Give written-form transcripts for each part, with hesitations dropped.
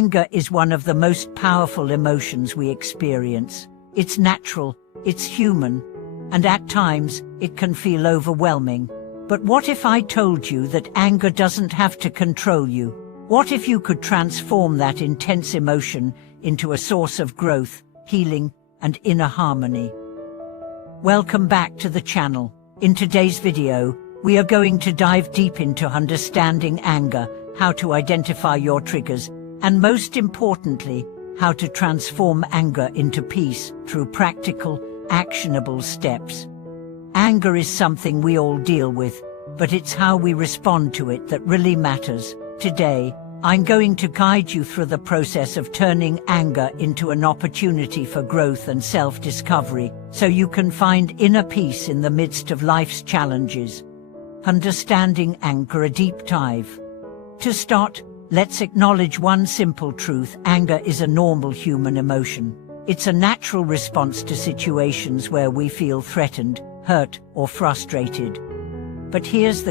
Anger is one of the most powerful emotions we experience. It's natural, it's human, and at times, it can feel overwhelming. But what if I told you that anger doesn't have to control you? What if you could transform that intense emotion into a source of growth, healing, and inner harmony? Welcome back to the channel. In today's video, we are going to dive deep into understanding anger, how to identify your triggers, and most importantly, how to transform anger into peace through practical, actionable steps. Anger is something we all deal with, but it's how we respond to it that really matters. Today, I'm going to guide you through the process of turning anger into an opportunity for growth and self-discovery, so you can find inner peace in the midst of life's challenges. Understanding anger, a deep dive. To start, let's acknowledge one simple truth: anger is a normal human emotion. It's a natural response to situations where we feel threatened, hurt, or frustrated. But here's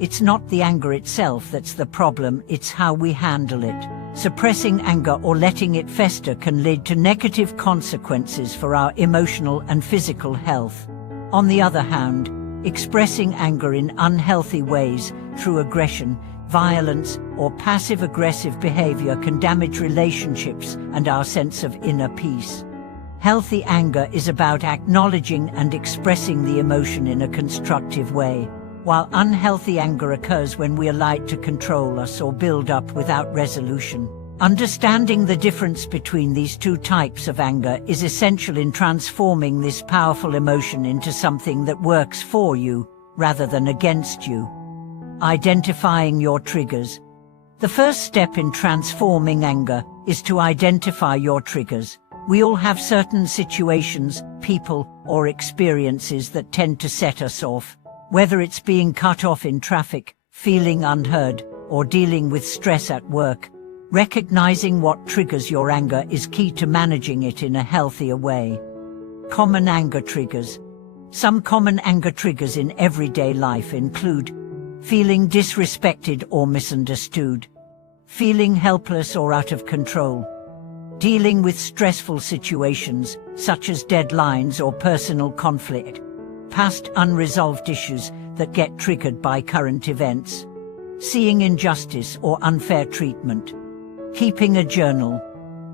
it's not the anger itself that's the problem, it's how we handle it. Suppressing anger or letting it fester can lead to negative consequences for our emotional and physical health. On the other hand, expressing anger in unhealthy ways, through aggression, violence, or passive-aggressive behavior can damage relationships and our sense of inner peace. Healthy anger is about acknowledging and expressing the emotion in a constructive way, while unhealthy anger occurs when we allow it to control us or build up without resolution. Understanding the difference between these two types of anger is essential in transforming this powerful emotion into something that works for you, rather than against you. Identifying your triggers. The first step in transforming anger is to identify your triggers. We all have certain situations, people, or experiences that tend to set us off. Whether it's being cut off in traffic, feeling unheard, or dealing with stress at work, recognizing what triggers your anger is key to managing it in a healthier way. Common anger triggers. Some common anger triggers in everyday life include feeling disrespected or misunderstood, feeling helpless or out of control, dealing with stressful situations, such as deadlines or personal conflict, past unresolved issues that get triggered by current events, seeing injustice or unfair treatment. Keeping a journal.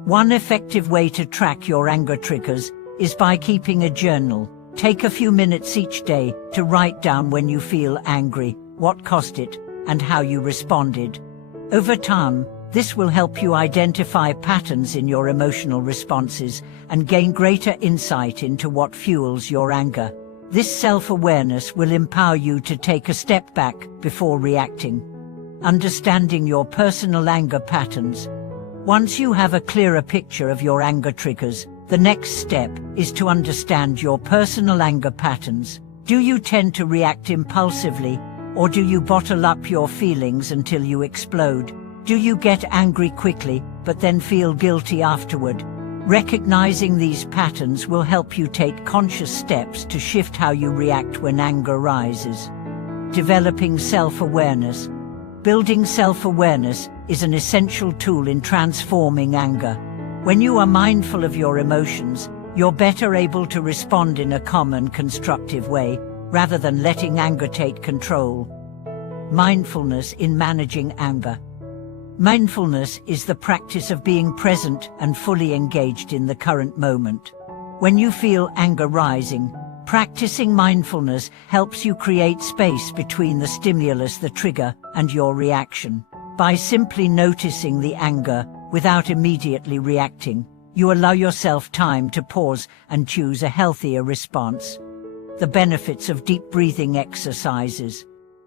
One effective way to track your anger triggers is by keeping a journal. Take a few minutes each day to write down when you feel angry, what caused it, and how you responded. Over time, this will help you identify patterns in your emotional responses and gain greater insight into what fuels your anger. This self-awareness will empower you to take a step back before reacting. Understanding your personal anger patterns. Once you have a clearer picture of your anger triggers, the next step is to understand your personal anger patterns. Do you tend to react impulsively, or do you bottle up your feelings until you explode? Do you get angry quickly, but then feel guilty afterward? Recognizing these patterns will help you take conscious steps to shift how you react when anger rises. Developing self-awareness. Building self-awareness is an essential tool in transforming anger. When you are mindful of your emotions, you're better able to respond in a calm and constructive way, rather than letting anger take control. Mindfulness in managing anger. Mindfulness is the practice of being present and fully engaged in the current moment. When you feel anger rising, practicing mindfulness helps you create space between the stimulus, the trigger, and your reaction. By simply noticing the anger without immediately reacting, you allow yourself time to pause and choose a healthier response. The benefits of deep breathing exercises.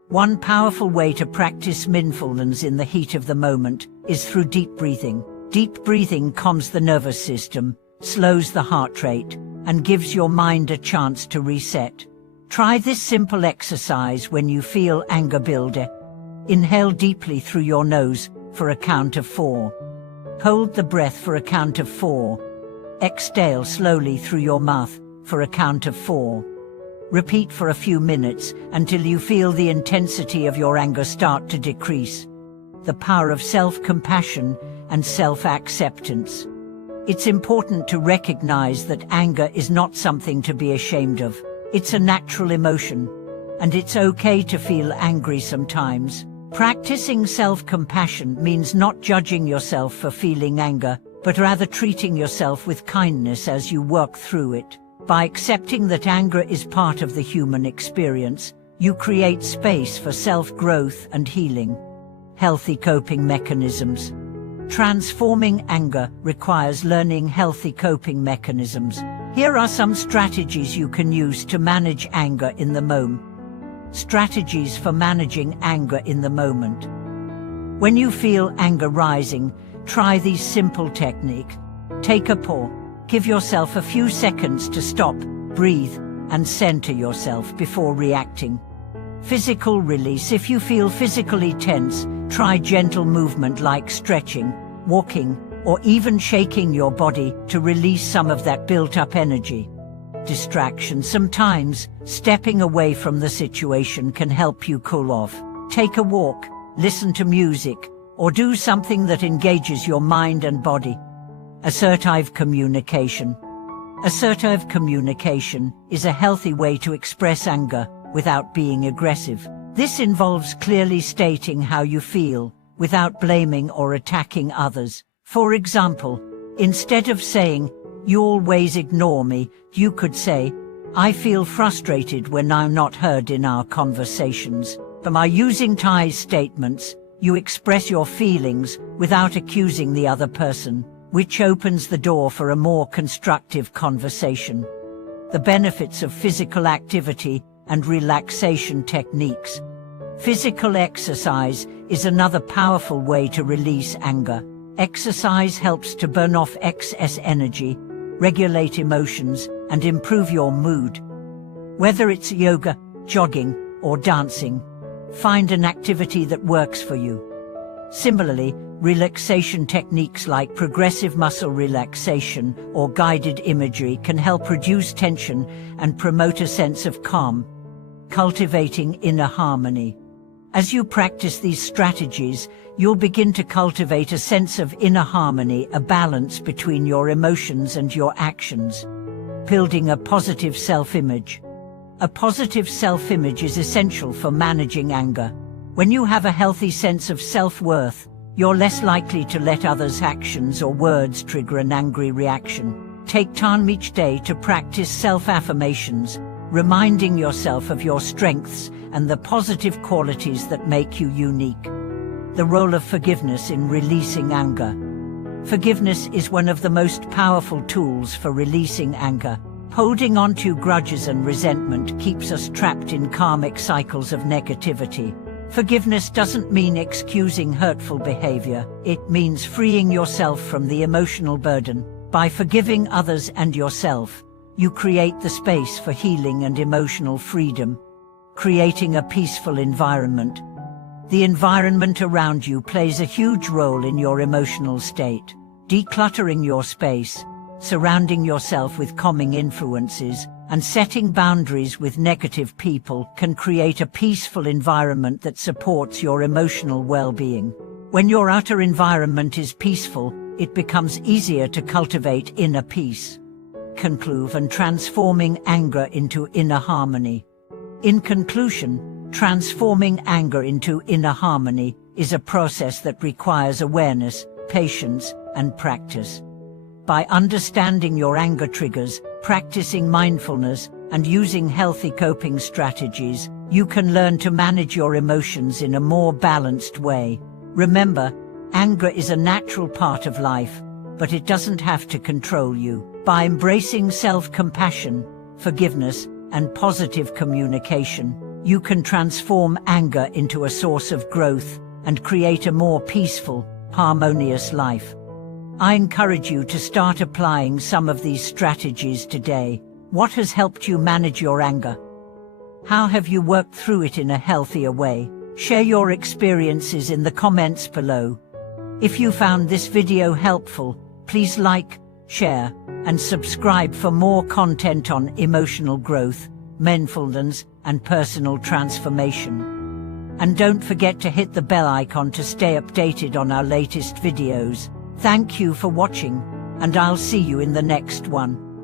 One powerful way to practice mindfulness in the heat of the moment is through deep breathing. Deep breathing calms the nervous system, slows the heart rate, and gives your mind a chance to reset. Try this simple exercise when you feel anger build. Inhale deeply through your nose for a count of 4. Hold the breath for a count of 4. Exhale slowly through your mouth for a count of 4. Repeat for a few minutes until you feel the intensity of your anger start to decrease. The power of self-compassion and self-acceptance. It's important to recognize that anger is not something to be ashamed of. It's a natural emotion, and it's okay to feel angry sometimes. Practicing self-compassion means not judging yourself for feeling anger, but rather treating yourself with kindness as you work through it. By accepting that anger is part of the human experience, you create space for self-growth and healing. Healthy coping mechanisms. Transforming anger requires learning healthy coping mechanisms. Here are some strategies you can use to manage anger in the moment. Strategies for managing anger in the moment. When you feel anger rising, try these simple techniques. Take a pause. Give yourself a few seconds to stop, breathe, and center yourself before reacting. Physical release. If you feel physically tense, try gentle movement like stretching, walking, or even shaking your body to release some of that built-up energy. Distraction. Sometimes, stepping away from the situation can help you cool off. Take a walk, listen to music, or do something that engages your mind and body. Assertive communication. Assertive communication is a healthy way to express anger without being aggressive. This involves clearly stating how you feel, without blaming or attacking others. For example, instead of saying, "You always ignore me," you could say, "I feel frustrated when I'm not heard in our conversations." By using I statements, you express your feelings without accusing the other person, which opens the door for a more constructive conversation. The benefits of physical activity and relaxation techniques. Physical exercise is another powerful way to release anger. Exercise helps to burn off excess energy, regulate emotions, and improve your mood. Whether it's yoga, jogging, or dancing, find an activity that works for you. Similarly, relaxation techniques like progressive muscle relaxation or guided imagery can help reduce tension and promote a sense of calm. Cultivating inner harmony. As you practice these strategies, you'll begin to cultivate a sense of inner harmony, a balance between your emotions and your actions. Building a positive self-image. A positive self-image is essential for managing anger. When you have a healthy sense of self-worth, you're less likely to let others' actions or words trigger an angry reaction. Take time each day to practice self-affirmations, reminding yourself of your strengths and the positive qualities that make you unique. The role of forgiveness in releasing anger. Forgiveness is one of the most powerful tools for releasing anger. Holding on to grudges and resentment keeps us trapped in karmic cycles of negativity. Forgiveness doesn't mean excusing hurtful behavior. It means freeing yourself from the emotional burden. By forgiving others and yourself, you create the space for healing and emotional freedom, creating a peaceful environment. The environment around you plays a huge role in your emotional state. Decluttering your space, surrounding yourself with calming influences, and setting boundaries with negative people can create a peaceful environment that supports your emotional well-being. When your outer environment is peaceful, it becomes easier to cultivate inner peace. Conclude and transforming anger into inner harmony. In conclusion, transforming anger into inner harmony is a process that requires awareness, patience, and practice. By understanding your anger triggers, practicing mindfulness, and using healthy coping strategies, you can learn to manage your emotions in a more balanced way. Remember, anger is a natural part of life, but it doesn't have to control you. By embracing self-compassion, forgiveness, and positive communication, you can transform anger into a source of growth and create a more peaceful, harmonious life. I encourage you to start applying some of these strategies today. What has helped you manage your anger? How have you worked through it in a healthier way? Share your experiences in the comments below. If you found this video helpful, please like, share, and subscribe for more content on emotional growth, mindfulness, and personal transformation. And don't forget to hit the bell icon to stay updated on our latest videos. Thank you for watching, and I'll see you in the next one.